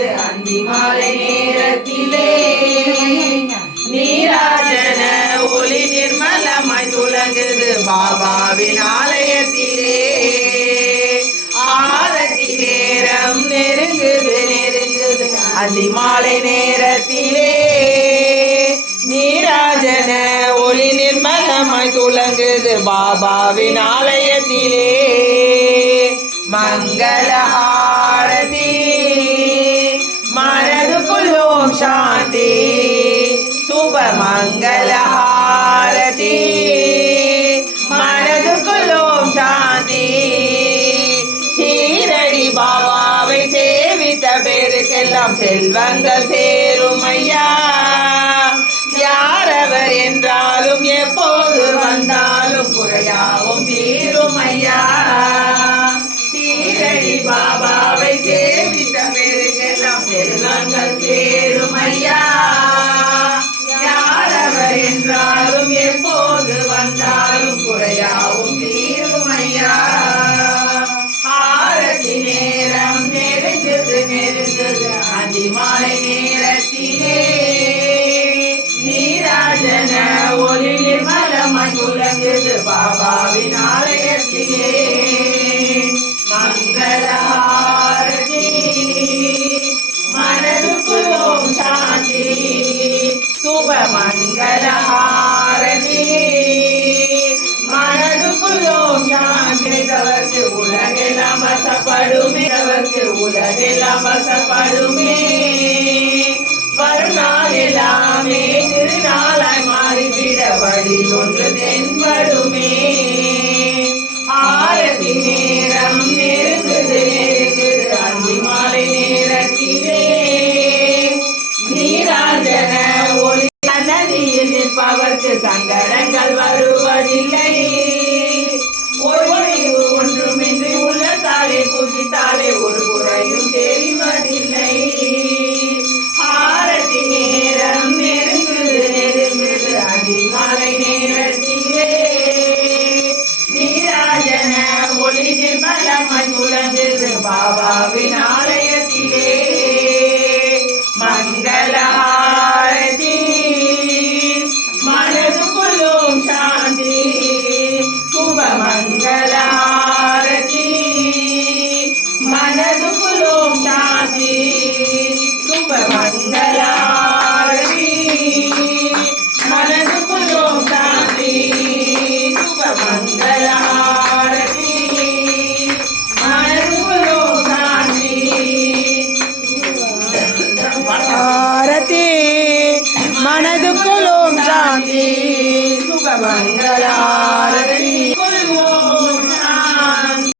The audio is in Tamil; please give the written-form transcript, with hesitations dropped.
நெருங்குது அந்தி மாலை நேரத்திலே நீராஜன ஒளி நிர்மலமாய் துலங்குது பாபாவின் ஆலயத்திலே ஆரத்தி நேரம் நெருங்குது அந்தி மாலை நேரத்திலே நீராஜன ஒளி நிர்மலமாய் துலங்குது பாபாவின் ஆலயத்திலே மங்களஹாரதி மனதுக்குள் ஓம் சாந்தி சுப மங்களஹாரதி மனதுக்குள் ஓம் சாந்தி சீரடி பாபாவை சேவித்த பேருக்கெல்லாம் செல்வங்கள் சேரும் ஐயா யாரவர் என்றாலும் எப்போது வந்தாலும் குறையாவும் தீரும் ஐயா சீரடி பாபாவை சேவித்த பேருக்கெல்லாம் செல்வங்கள் சேரும் ஐயா யாரவர் என்றாலும் எப்போது வந்தாலும் குறையாவும் தீரும் ஐயா ஆரத்தி நேரம் நெருங்குது அந்தி மாலை நேரத்திலே நீராஜன ஒளி நிர்மலமாய் துலங்குது பாபாவின் ஆலயத்திலே மங்களஹாரதி மனதுக்குள் ஓம் சாந்தி சுப மங்களஹாரதி மனதுக்குள் ஓம் சாந்தி தவற்கு உலகெல்லாம் வசப்படுமே தவற்கு உலகெல்லாம் வசப்படுமே வருநாள் எல்லாமே திருநாளாய் மாறிவிட வழி ஒன்று தென்படுமே ஆரத்தி நேரம் நெருங்குது அந்தி மாலை நேரத்திலே நீராஜன ஒளி நதியில் நிற்பவர்க்கு சங்கடங்கள் வருவதில்லை ஒளிவு ஒன்றுமின்றி உள்ளத்தாலே புதித்தாலே ஒரு குறையும் தெரிவதில்லை ஆரத்தி நேரம் நெருங்குது அந்தி மாலை நேரத்திலே நீராஜன ஒளி நிர்மலமாய் துலங்குது பாபாவின் ஆலயத்திலே மங்களஹாரதி மனதுக்குள் ஓம் சாந்தி சுப மங்களஹாரதி மனதுக்குள் ஓம் சாந்தி சுப மங்களஹாரதி மனதுக்குள் ஓம் சாந்தி சுப மங்களஹாரதி மனதுக்குள் ஓம் சாந்தி ஆரதி மனதுக்குள் ஓம் சாந்தி சுப